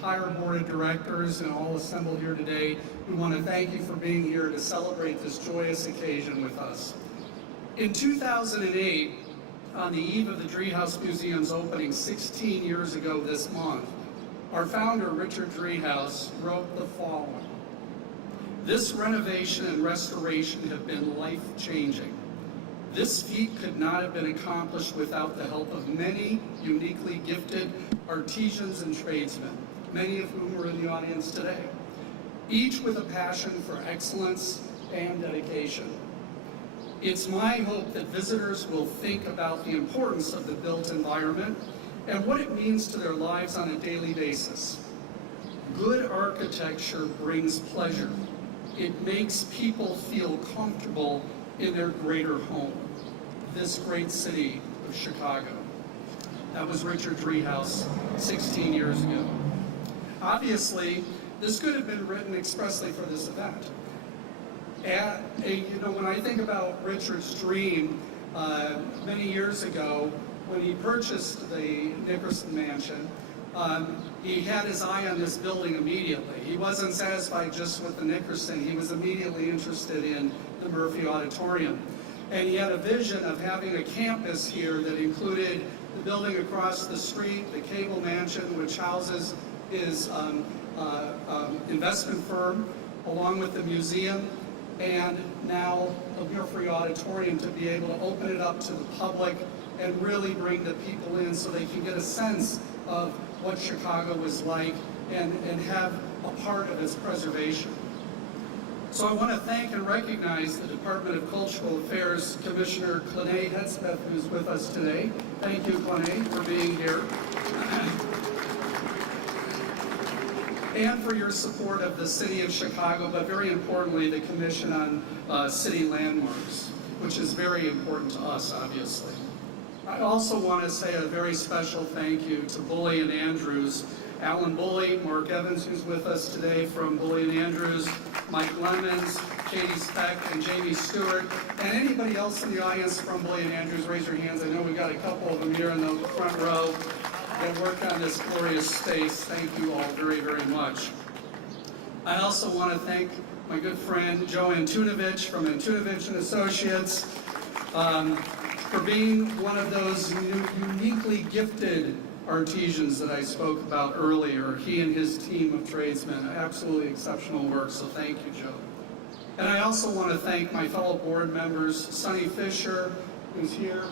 entire board of directors and all assembled here today, we want to thank you for being here to celebrate this joyous occasion with us. In 2008, on the eve of the Driehaus Museum's opening 16 years ago this month, our founder, Richard Driehaus, wrote the following: "This renovation and restoration have been life-changing. This feat could not have been accomplished without the help of many uniquely gifted artisans and tradesmen, many of whom are in the audience today, each with a passion for excellence and dedication. It's my hope that visitors will think about the importance of the built environment and what it means to their lives on a daily basis. Good architecture brings pleasure. It makes people feel comfortable in their greater home, this great city of Chicago." That was Richard Driehaus 16 years ago. Obviously, this could have been written expressly for this event. When I think about Richard's dream many years ago, when he purchased the Nickerson Mansion, he had his eye on this building immediately. He wasn't satisfied just with the Nickerson. He was immediately interested in the Murphy Auditorium. And he had a vision of having a campus here that included the building across the street, the Cable Mansion, which houses his investment firm, along with the museum, and now the Murphy Auditorium, to be able to open it up to the public and really bring the people in so they can get a sense of what Chicago was like and have a part of its preservation. So I want to thank and recognize the Department of Cultural Affairs Commissioner Clene Hedspeth, who's with us today. Thank you, Clene, for being here. And for your support of the City of Chicago, but very importantly, the Commission on City Landmarks, which is very important to us, obviously. I also want to say a very special thank you to Bully and Andrews, Alan Bully, Mark Evans, who's with us today from Bully and Andrews, Mike Lemons, Katie Speck, and Jamie Stewart, and anybody else in the audience from Bully and Andrews, raise your hands. I know we got a couple of them here in the front row that work on this glorious space. Thank you all very, very much. I also want to thank my good friend Joe Antunovich from Antunovich and Associates for being one of those uniquely gifted artisans that I spoke about earlier. He and his team of tradesmen, absolutely exceptional work, so thank you, Joe. And I also want to thank my fellow board members, Sonny Fisher, who's here,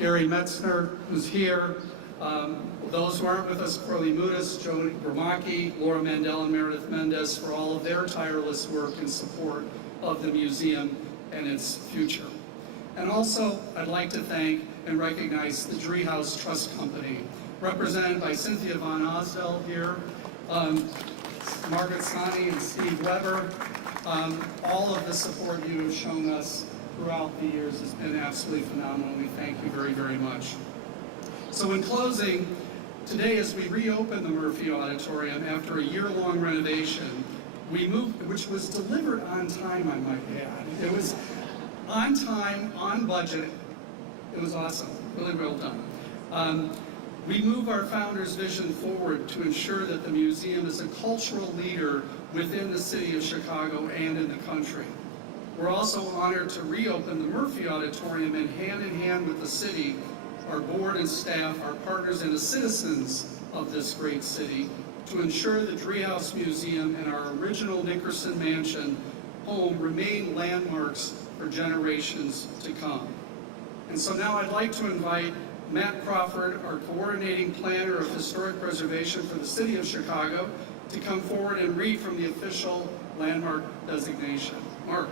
Gary Metzner, who's here, those who aren't with us, Corley Mudis, Joe Gramacki, Laura Mandel, and Meredith Mendez, for all of their tireless work in support of the museum and its future. And also, I'd like to thank and recognize the Driehaus Trust Company, represented by Cynthia Von Osdell here, Margaret Sani and Steve Weber. All of the support you have shown us throughout the years has been absolutely phenomenal. We thank you very, very much. So in closing, today as we reopen the Murphy Auditorium after a year-long renovation, we moved, which was delivered on time, I might add. It was on time, on budget. It was awesome, really well done. We move our founder's vision forward to ensure that the museum is a cultural leader within the city of Chicago and in the country. We're also honored to reopen the Murphy Auditorium, and hand in hand with the city, our board and staff, our partners and the citizens of this great city, to ensure the Driehaus Museum and our original Nickerson Mansion home remain landmarks for generations to come. And so now I'd like to invite Matt Crawford, our coordinating planner of historic preservation for the city of Chicago, to come forward and read from the official landmark designation. Mark.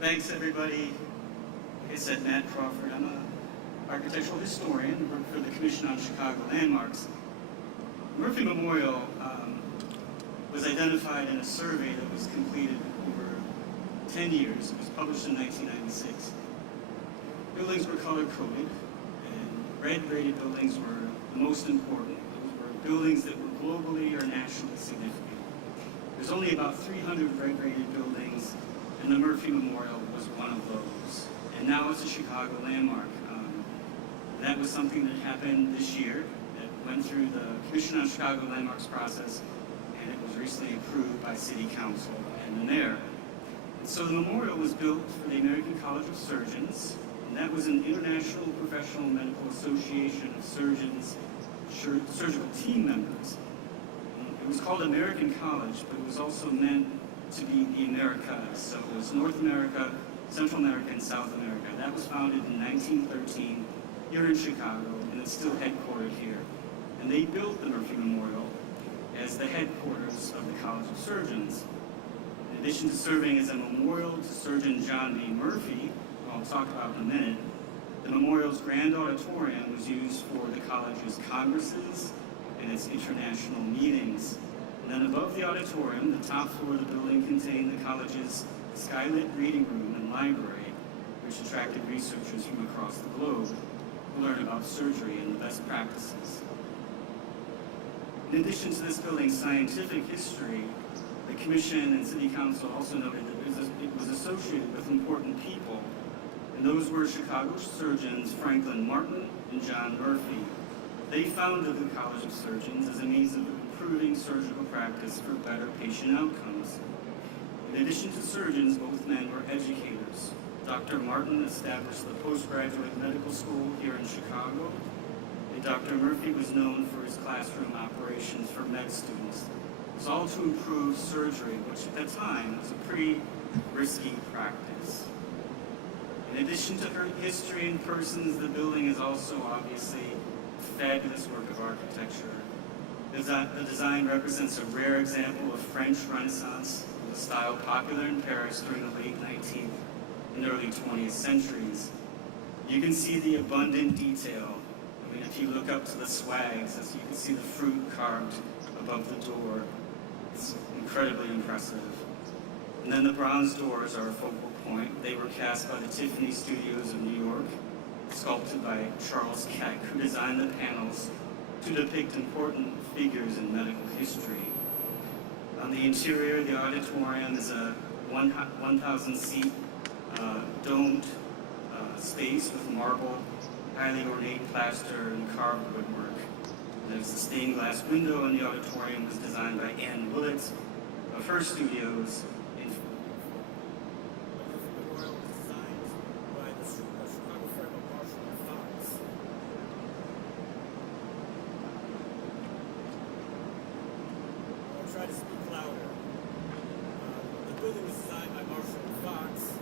Thanks, everybody. Like I said, Matt Crawford. I'm an architectural historian, work for the Commission on Chicago Landmarks. Murphy Memorial was identified in a survey that was completed over 10 years. It was published in 1996. Buildings were color-coded, and red-graded buildings were the most important. Those were buildings that were globally or nationally significant. There's only about 300 red-graded buildings, and the Murphy Memorial was one of those. and now it's a Chicago landmark. That was something that happened this year, that went through the Commission on Chicago Landmarks process, and it was recently approved by City Council and the Mayor. So the memorial was built for the American College of Surgeons, and that was an international professional medical association of surgeons, surgical team members. It was called American College, but it was also meant to be the Americas. So it was North America, Central America, and South America. That was founded in 1913 here in Chicago, and it's still headquartered here. And they built the Murphy Memorial as the headquarters of the College of Surgeons. In addition to serving as a memorial to Surgeon John B. Murphy, who I'll talk about in a minute, the memorial's grand auditorium was used for the college's congresses and its international meetings. And then above the auditorium, the top floor of the building contained the college's skylit reading room and library, which attracted researchers from across the globe to learn about surgery and the best practices. In addition to this building's scientific history, the Commission and City Council also noted that it was associated with important people, and those were Chicago surgeons Franklin Martin and John Murphy. They founded the College of Surgeons as a means of improving surgical practice for better patient outcomes. In addition to surgeons, both men were educators. Dr. Martin established the postgraduate medical school here in Chicago, and Dr. Murphy was known for his classroom operations for med students. It was all to improve surgery, which at that time was a pretty risky practice. In addition to her history and persons, the building is also obviously a fabulous work of architecture. The design represents a rare example of French Renaissance, a style popular in Paris during the late 19th and early 20th centuries. You can see the abundant detail. I mean, if you look up to the swags, as you can see the fruit carved above the door. It's incredibly impressive. And then the bronze doors are a focal point. They were cast by the Tiffany Studios of New York, sculpted by Charles Keck, who designed the panels to depict important figures in medical history. On the interior, the auditorium is a 1,000-seat domed space with marble, highly ornate plaster, and carved woodwork. There's a stained glass window in the auditorium was designed by Ann Willett of her studios. Try to speak louder. The building was designed by Marshall and Fox,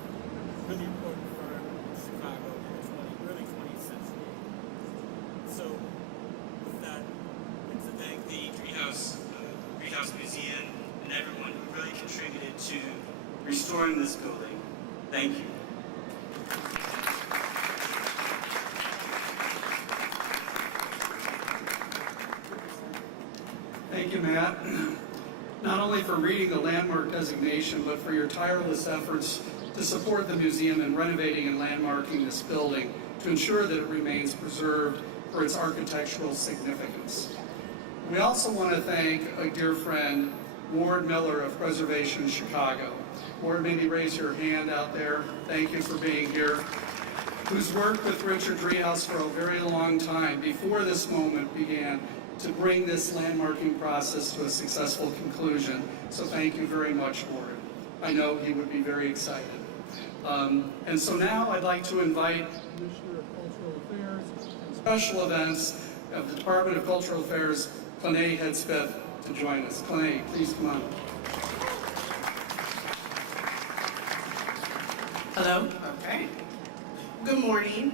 a really important firm in Chicago in the early 20th century. So, with that, I'd like to thank the Driehaus Museum and everyone who really contributed to restoring this building. Thank you. Thank you, Matt. Not only for reading the landmark designation, but for your tireless efforts to support the museum in renovating and landmarking this building to ensure that it remains preserved for its architectural significance. We also want to thank a dear friend, Ward Miller of Preservation Chicago. Ward, maybe raise your hand out there. Thank you for being here. Who's worked with Richard Driehaus for a very long time before this moment began to bring this landmarking process to a successful conclusion. So thank you very much, Ward. I know he would be very excited. And so now I'd like to invite Commissioner of Cultural Affairs and Special Events of the Department of Cultural Affairs, Clene Hedspeth, to join us. Clene, please come on. Hello. Okay. Good morning.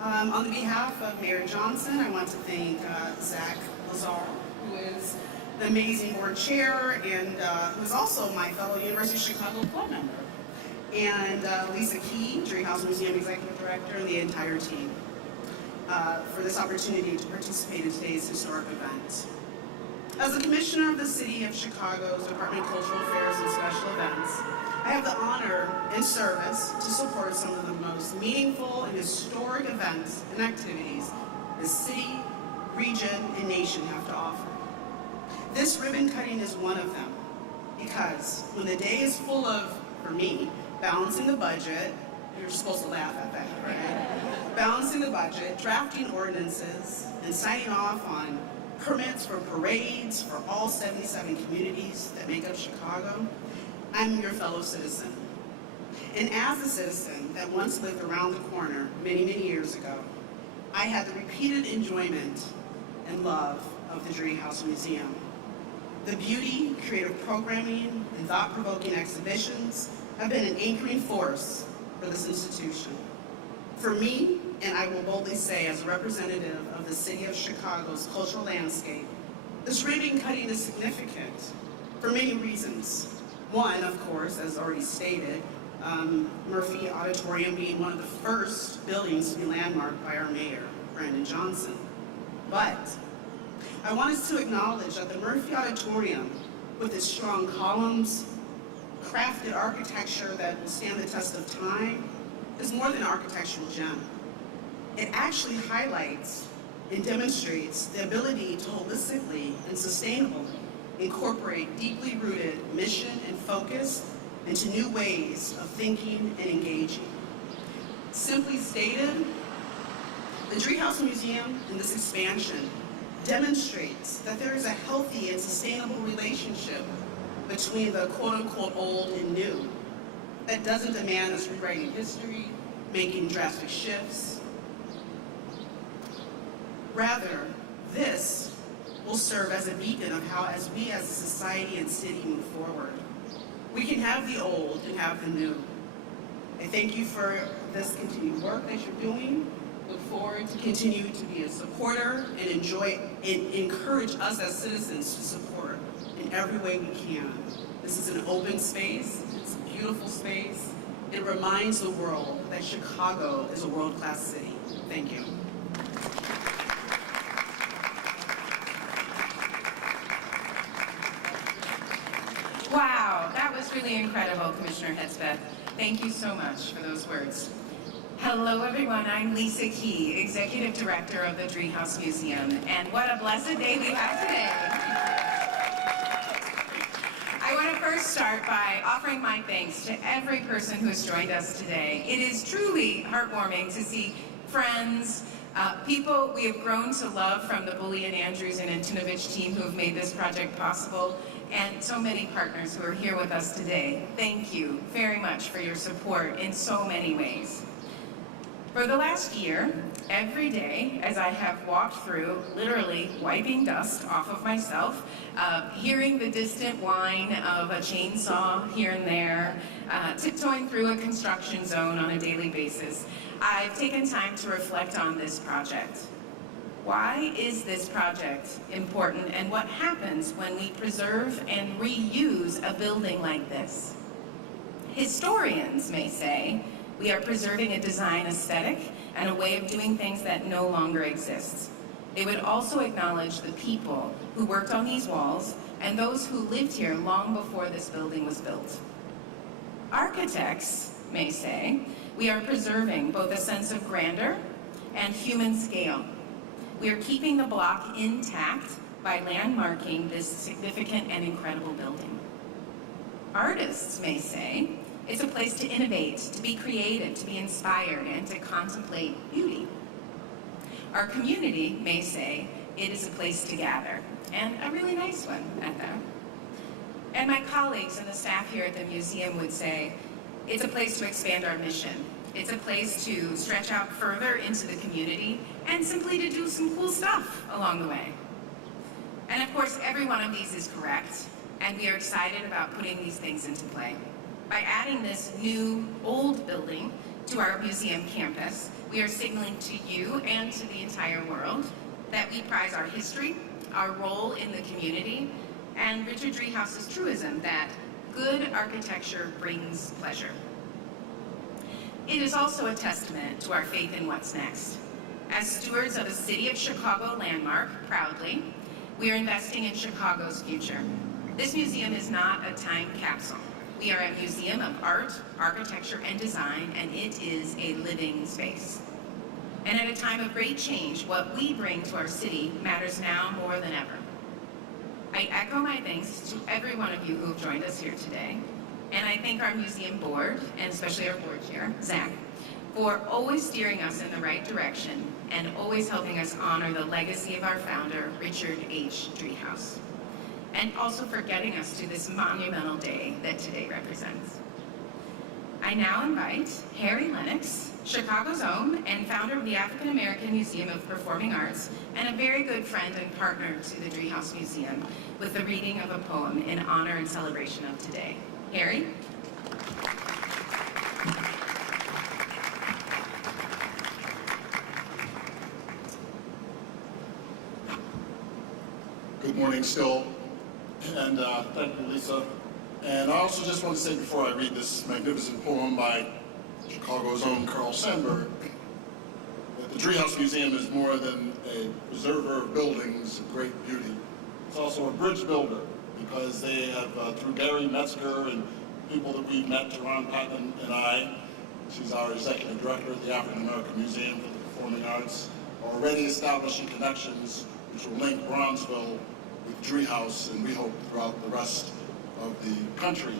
On behalf of Mayor Johnson, I want to thank Zach Lazar, who is the amazing board chair and who is also my fellow University of Chicago club member, and Lisa Key, Driehaus Museum Executive Director, and the entire team for this opportunity to participate in today's historic event. As the Commissioner of the City of Chicago's Department of Cultural Affairs and Special Events, I have the honor and service to support some of the most meaningful and historic events and activities the city, region, and nation have to offer. This ribbon cutting is one of them, because when the day is full of, for me, balancing the budget, You're supposed to laugh at that, right? Balancing the budget, drafting ordinances, and signing off on permits for parades for all 77 communities that make up Chicago. I'm your fellow citizen. And as a citizen that once lived around the corner many, many years ago, I had the repeated enjoyment and love of the Driehaus Museum. The beauty, creative programming, and thought-provoking exhibitions have been an anchoring force for this institution. For me, and I will boldly say as a representative of the city of Chicago's cultural landscape, this ribbon cutting is significant for many reasons. One, of course, as already stated, Murphy Auditorium being one of the first buildings to be landmarked by our mayor, Brandon Johnson. But I want us to acknowledge that the Murphy Auditorium, with its strong columns, crafted architecture that will stand the test of time, is more than an architectural gem. It actually highlights and demonstrates the ability to holistically and sustainably incorporate deeply rooted mission and focus into new ways of thinking and engaging. Simply stated, the Driehaus Museum in this expansion demonstrates that there is a healthy and sustainable relationship between the quote-unquote old and new that doesn't demand us rewriting history, making drastic shifts. Rather, this will serve as a beacon of how, as we as a society and city move forward, we can have the old and have the new. I thank you for this continued work that you're doing. Look forward to continue to be a supporter and enjoy and encourage us as citizens to support in every way we can. This is an open space, it's a beautiful space. It reminds the world that Chicago is a world-class city. Thank you. Wow, that was really incredible, Commissioner Hedspeth. Thank you so much for those words. Hello, everyone. I'm Lisa Key, Executive Director of the Driehaus Museum, and what a blessed day we have today. I want to first start by offering my thanks to every person who has joined us today. It is truly heartwarming to see friends, people we have grown to love from the Bullion Andrews and Antonovich team who have made this project possible, and so many partners who are here with us today. Thank you very much for your support in so many ways. For the last year, every day as I have walked through, literally wiping dust off of myself, hearing the distant whine of a chainsaw here and there, tiptoeing through a construction zone on a daily basis, I've taken time to reflect on this project. Why is this project important, and what happens when we preserve and reuse a building like this? Historians may say we are preserving a design aesthetic and a way of doing things that no longer exists. They would also acknowledge the people who worked on these walls and those who lived here long before this building was built. Architects may say we are preserving both a sense of grandeur and human scale. We are keeping the block intact by landmarking this significant and incredible building. Artists may say it's a place to innovate, to be creative, to be inspired, and to contemplate beauty. Our community may say it is a place to gather, and a really nice one at that. And my colleagues and the staff here at the museum would say it's a place to expand our mission. It's a place to stretch out further into the community and simply to do some cool stuff along the way. And of course, every one of these is correct, and we are excited about putting these things into play. By adding this new old building to our museum campus, we are signaling to you and to the entire world that we prize our history, our role in the community, and Richard Driehaus's truism that good architecture brings pleasure. It is also a testament to our faith in what's next. As stewards of a City of Chicago landmark, proudly, we are investing in Chicago's future. This museum is not a time capsule. We are a museum of art, architecture, and design, and it is a living space. And at a time of great change, what we bring to our city matters now more than ever. I echo my thanks to every one of you who have joined us here today, and I thank our museum board, and especially our board chair, Zach, for always steering us in the right direction and always helping us honor the legacy of our founder, Richard H. Driehaus, and also for getting us to this monumental day that today represents. I now invite Harry Lennox, Chicago's own and founder of the African American Museum of Performing Arts, and a very good friend and partner to the Driehaus Museum, with the reading of a poem in honor and celebration of today. Harry? Good morning still, and thank you, Lisa. And I also just want to say before I read this magnificent poem by Chicago's own Carl Sandburg, that the Driehaus Museum is more than a preserver of buildings of great beauty. It's also a bridge builder, because they have, through Gary Metzger and people that we've met, Teron Patton and I, she's our executive director at the African American Museum for the Performing Arts, are already establishing connections which will link Bronzeville with Driehaus, and we hope throughout the rest of the country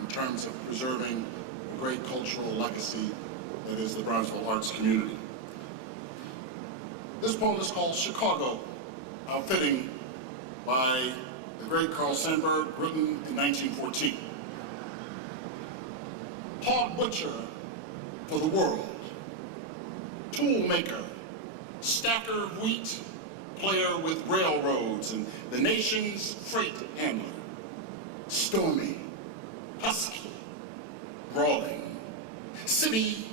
in terms of preserving the great cultural legacy that is the Bronzeville arts community. This poem is called Chicago, outfitting, by the great Carl Sandburg, written in 1914. Hog butcher for the world, tool maker, stacker of wheat, player with railroads and the nation's freight handler, stormy, husky, brawling, city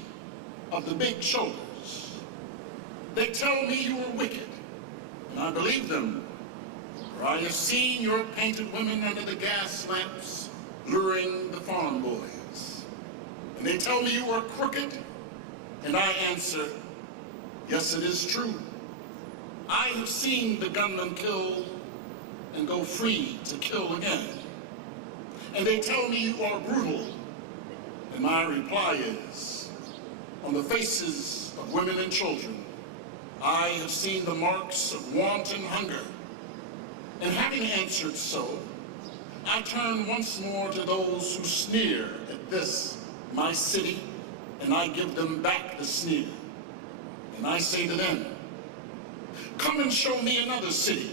of the big shoulders. They tell me you are wicked, and I believe them, for I have seen your painted women under the gas lamps luring the farm boys. And they tell me you are crooked, and I answer, yes, it is true. I have seen the gunman kill and go free to kill again. And they tell me you are brutal, and my reply is, on the faces of women and children, I have seen the marks of want and hunger. And having answered so, I turn once more to those who sneer at this, my city, and I give them back the sneer. And I say to them, come and show me another city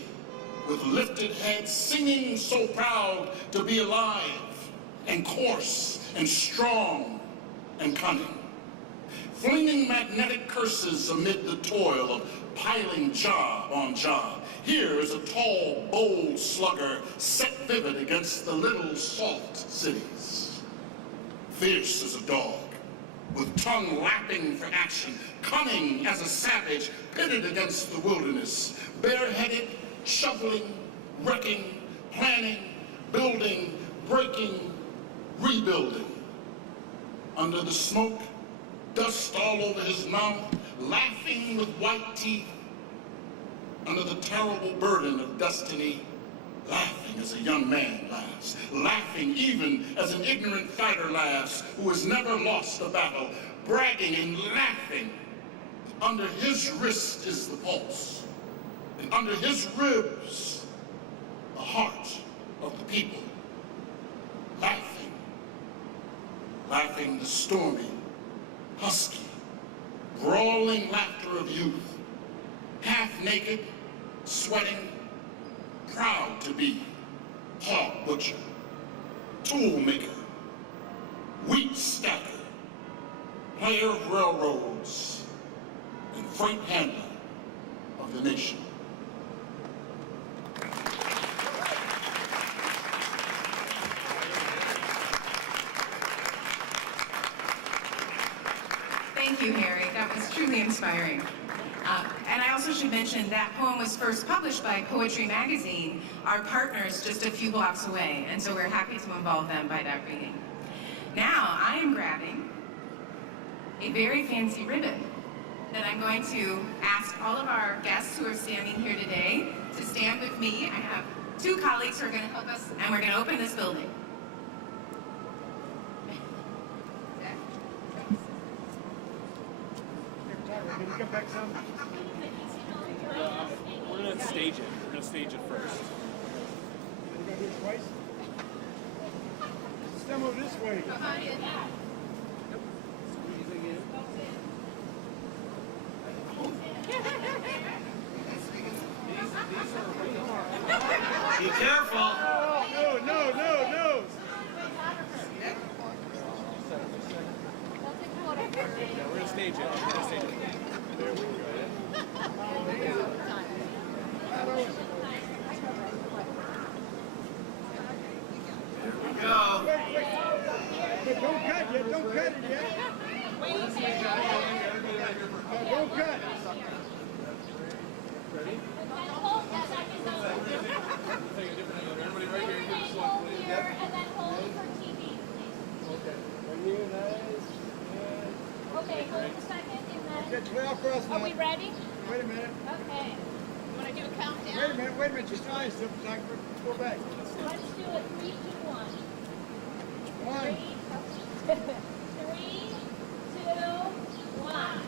with lifted heads, singing so proud to be alive, and coarse and strong and cunning, flinging magnetic curses amid the toil of piling job on job. Here is a tall, bold slugger set vivid against the little soft cities, fierce as a dog, with tongue lapping for action, cunning as a savage, pitted against the wilderness, bareheaded, shoveling, wrecking, planning, building, breaking, rebuilding. Under the smoke, dust all over his mouth, laughing with white teeth, under the terrible burden of destiny, laughing as a young man laughs, laughing even as an ignorant fighter laughs who has never lost a battle, bragging and laughing. Under his wrist is the pulse, and under his ribs, the heart of the people. Laughing, laughing the stormy, husky, brawling laughter of youth, half naked, sweating, proud to be hog butcher, tool maker, wheat stacker, player of railroads, and freight handler of the nation. Thank you, Harry. That was truly inspiring. And I also should mention that poem was first published by Poetry Magazine, our partners just a few blocks away, and so we're happy to involve them by that reading. Now, I am grabbing a very fancy ribbon that I'm going to ask all of our guests who are standing here today to stand with me. I have two colleagues who are going to help us, and we're going to open this building. Can you come back some? We're going to stage it. We're going to stage it first. You got to do it twice? Stem over this way. Squeezing in. Careful. No, no, no, no. Yeah, we're gonna stage it. We're gonna stage it. There we go. There we go. But don't cut yet, don't cut it yet. No, don't cut. Ready? Hold, yes, I can go. Take a different angle. Everybody right here. Give this one, Hold please. here and then hold for TV, please. Okay. Right here, nice. And Okay, hold a second and then. Get way out for us now. Are we ready? Wait a minute, Okay. You want to do a countdown? wait a minute, just try it, so I can go back. Let's do it. 3, 2, 1. 1. 3, 2, 1.